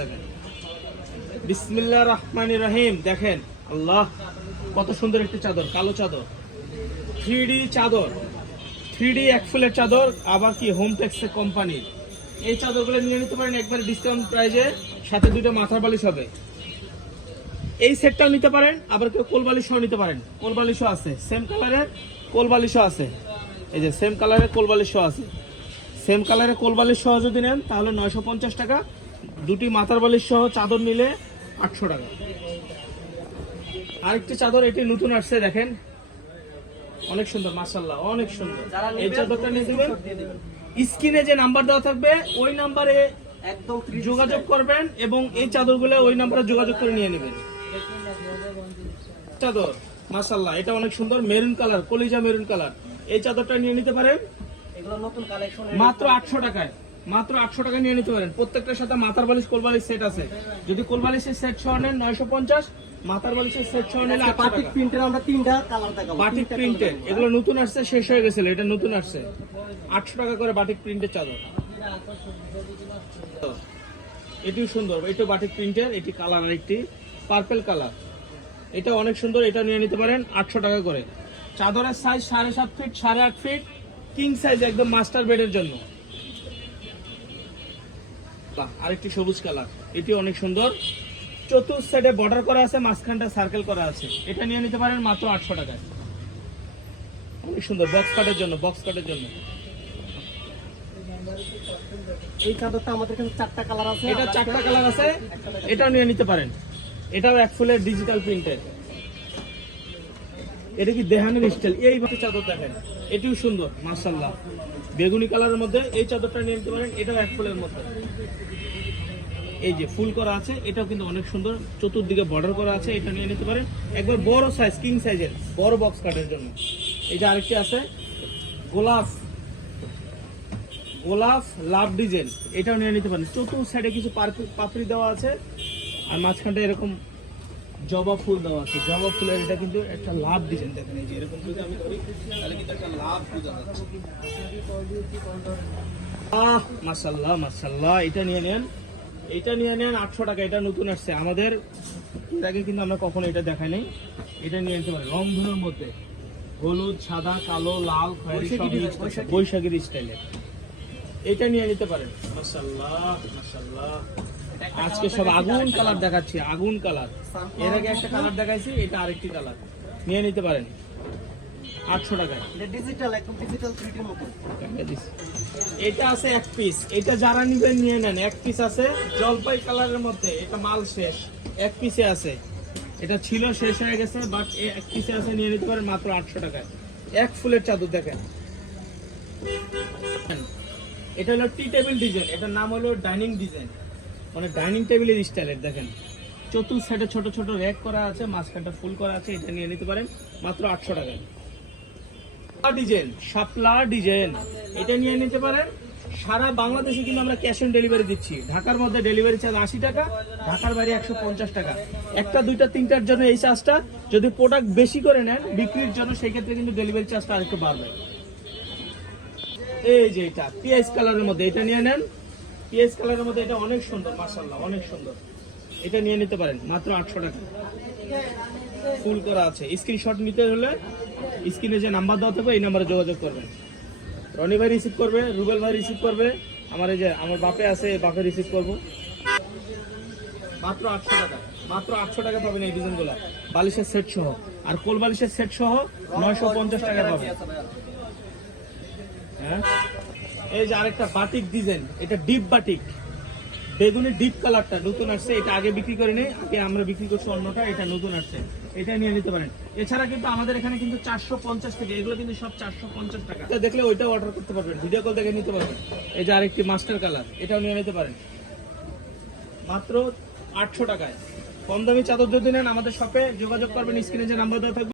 দেখেন বিসমিল্লাহির রহমানির রহিম। দেখেন আল্লাহ কত সুন্দর একটি চাদর, কালো চাদর, 3D চাদর, 3D এক ফুলের চাদর, আবার কি হোমটেক্সের কোম্পানির। এই চাদরগুলো নিয়ে নিতে পারেন একবারে ডিসকাউন্ট প্রাইসে, সাথে দুটো মাথার বালিশ হবে। এই সেটটাও নিতে পারেন, আবার কেউ কোলবালিশও নিতে পারেন। কোলবালিশও আছে, সেম কালারের কোলবালিশও আছে। এই যে সেম কালারের কোলবালিশও আছে। সেম কালারের কোলবালিশ সহ যদি নেন তাহলে 950 টাকা, দুটি মাথার বালিশ সহ চাদর নিলে 800 টাকা। আরেকটি চাদর, এটি নতুন আসছে, দেখেন অনেক সুন্দর, মাশাআল্লাহ অনেক সুন্দর। এই চাদরটা নিয়ে দিবেন, স্ক্রিনে যে নাম্বার দেওয়া থাকবে ওই নাম্বারে একদম যোগাযোগ করবেন এবং এই চাদরগুলো ওই নাম্বারে যোগাযোগ করে নিয়ে নেবেন। চাদর মাশাআল্লাহ, এটা অনেক সুন্দর, মেরুন কালার, কলিজা মেরুন কালার। এই চাদরটা নিয়ে নিতে পারেন মাত্র 800 টাকায়। মাত্র 800 টাকা নিয়ে নিতে পারেন। প্রত্যেকটার সাথে মাথার বালিশ কোলবালিশ সেট আছে। যদি কোলবালিশের সেট সহ নেন 950, মাথার বালিশের সেট সহ নিলে 800 টাকা। প্রিন্টের আমরা তিনটা কালার দেখাবো। বাটিক প্রিন্টের, এগুলো নতুন আসছে, শেষ হয়ে গেছিল, এটা নতুন আসছে। 800 টাকা করে বাটিক প্রিন্টের চাদর। এটিও সুন্দর, এটা বাটিক প্রিন্টের, এটি কালার আরেকটি পার্পল কালার, এটা অনেক সুন্দর, এটা নিয়ে নিতে পারেন 800 টাকা করে। চাদরের size 7.5 feet, 8.5 feet, king size, একদম মাস্টার বেডের জন্য। আরেকটি সবুজ কালার, এটি অনেক সুন্দর, চতুর্থ সাইডে বর্ডার করা আছে, মাঝখানটা সার্কেল করা আছে। এটা নিয়ে নিতে পারেন মাত্র 800 টাকায়। অনেক সুন্দর, বক্স কাটের জন্য, বক্স কাটের জন্য। এই চাদরটা আমাদের কাছে 4টা কালার আছে। এটা 4টা কালার আছে, এটাও নিয়ে নিতে পারেন। এটাও এক ফুলের ডিজিটাল প্রিন্টের। এটা কি দেহানের স্টাইল। এই চাদর দেখেন, এটিও সুন্দর মাশাআল্লাহ, বেগুনি কালারের মধ্যে। এই চাদরটা নিয়ে নিতে পারেন, এটাও এক ফুলের মধ্যে, এই যে ফুল করা আছে, এটাও কিন্তু অনেক সুন্দর, চতুর্দিকে বর্ডার করা আছে। এটা নিয়ে নিতে পারেন একবার বড় সাইজ, কিং সাইজের, বড় বক্স কাটের জন্য। এই যে আরেকটি আছে গোলাপ, গোলাপ লাভ ডিজাইন, এটাও নিয়ে নিতে পারেন। চতুর্থ সাইডে কিছু পাপড়ি দেওয়া আছে, আর মাঝখানটা এরকম জবা ফুল দেওয়া আছে। জবা ফুলের এটা কিন্তু একটা লাভ ডিজাইন, দেখেন এই যে এরকম যদি আমি করি তাহলে কিন্তু একটা লাভ বোঝা যাচ্ছে। মাশাআল্লাহ মাশাআল্লাহ, এটা নিয়ে নেন, এটা নিয়ে নেন 800 টাকা। এটা নতুন আসছে আমাদের, এর আগে কিন্তু আমরা কখনো এটা দেখাই নাই। এটা নিয়ে নিতে পারেন রংধনুর মধ্যে, হলুদ, সাদা, কালো, লাল, খয়েরি, বৈশাখীর স্টাইলে। এটা নিয়ে নিতে পারেন। মাশাআল্লাহ মাশাআল্লাহ, আজকে সব আগুন কালার দেখাচ্ছি, আগুন কালার। এর আগে একটা কালার দেখাইছি, এটা আরেকটি কালার। নিয়ে নিতে পারেন 800 টাকায়। এটা ডিজিটাল, একদম ডিজিটাল 3D এর মতো। এটা আছে এক পিস, এটা যারা নিবেন নিয়ে নেন। এক পিস আছে জলপাই কালারের মধ্যে, এটা মাল শেষ, এক পিসে আছে। এটা ছিল, শেষ হয়ে গেছে, বাট এক পিসে আছে, নিয়ে নিতে পারেন মাত্র 800 টাকায়। এক ফুলের চাদর দেখেন, এটা হলো টি টেবিল ডিজাইন, এটার নাম হলো ডাইনিং ডিজাইন, মানে ডাইনিং টেবিলের স্টাইলের। দেখেন চতুর্থ সাইডে ছোট ছোট র্যাক করা আছে, মাঝখানটা ফুল করা আছে। এটা নিয়ে নিতে পারেন মাত্র 800 টাকায়। ডিজাইন, শাপলা ডিজাইন, এটা নিয়ে নিতে পারেন। সারা বাংলাদেশে কিন্তু আমরা ক্যাশ অন ডেলিভারি দিচ্ছি। ঢাকার মধ্যে ডেলিভারি চার্জ 80 টাকা, ঢাকার বাইরে 150 টাকা। একটা, দুইটা, তিনটার জন্য এই চার্জটা। যদি প্রোডাক্ট বেশি করে নেন বিক্রির জন্য, সেই ক্ষেত্রে কিন্তু ডেলিভারি চার্জটা আরেকটু বাড়বে। এই যে এটা পিএস কালারের মধ্যে, এটা নিয়ে নেন। পিএস কালারের মধ্যে এটা অনেক সুন্দর, মাশাআল্লাহ অনেক সুন্দর। এটা নিয়ে নিতে পারেন মাত্র 800 টাকা। ফুল করা আছে। স্ক্রিনশট নিতে হলে স্ক্রিনে যে নাম্বার দেওয়া থাকবে এই নাম্বারে যোগাযোগ করবেন। রনি ভাই রিসিভ করবে, রুবেল ভাই রিসিভ করবে, আমার এই যে আমার বাপে আছে, বাপে রিসিভ করব। মাত্র 800 টাকা, মাত্র 800 টাকা পাবেন এই ডিজাইনগুলো, বালিশের সেট সহ। আর কোল বালিশের সেট সহ 950 টাকা পাবেন। হ্যাঁ, এই যে আরেকটা বাটিক ডিজাইন, এটা ডিপ বাটিক, বেগুনি ডিপ কালারটা নতুন আসছে। এটা আগে বিক্রি করে নেই, আগে আমরা বিক্রি করছি অন্যটা, এটা নতুন আসছে, এটা নিয়ে নিতে পারেন। এছাড়া কিন্তু আমাদের এখানে কিন্তু 450 থেকে, এগুলো কিন্তু সব 450 টাকা। দেখলে ওইটাও অর্ডার করতে পারবেন, ভিডিও কল দেখে নিতে পারবেন। এই যে আরেকটি মাস্টার কালার, এটাও নিয়ে নিতে পারেন মাত্র 800 টাকায়। কম দামি চাদর যদি নেন আমাদের শপে যোগাযোগ করবেন, স্ক্রিনে যে নাম্বার দেওয়া থাকবে।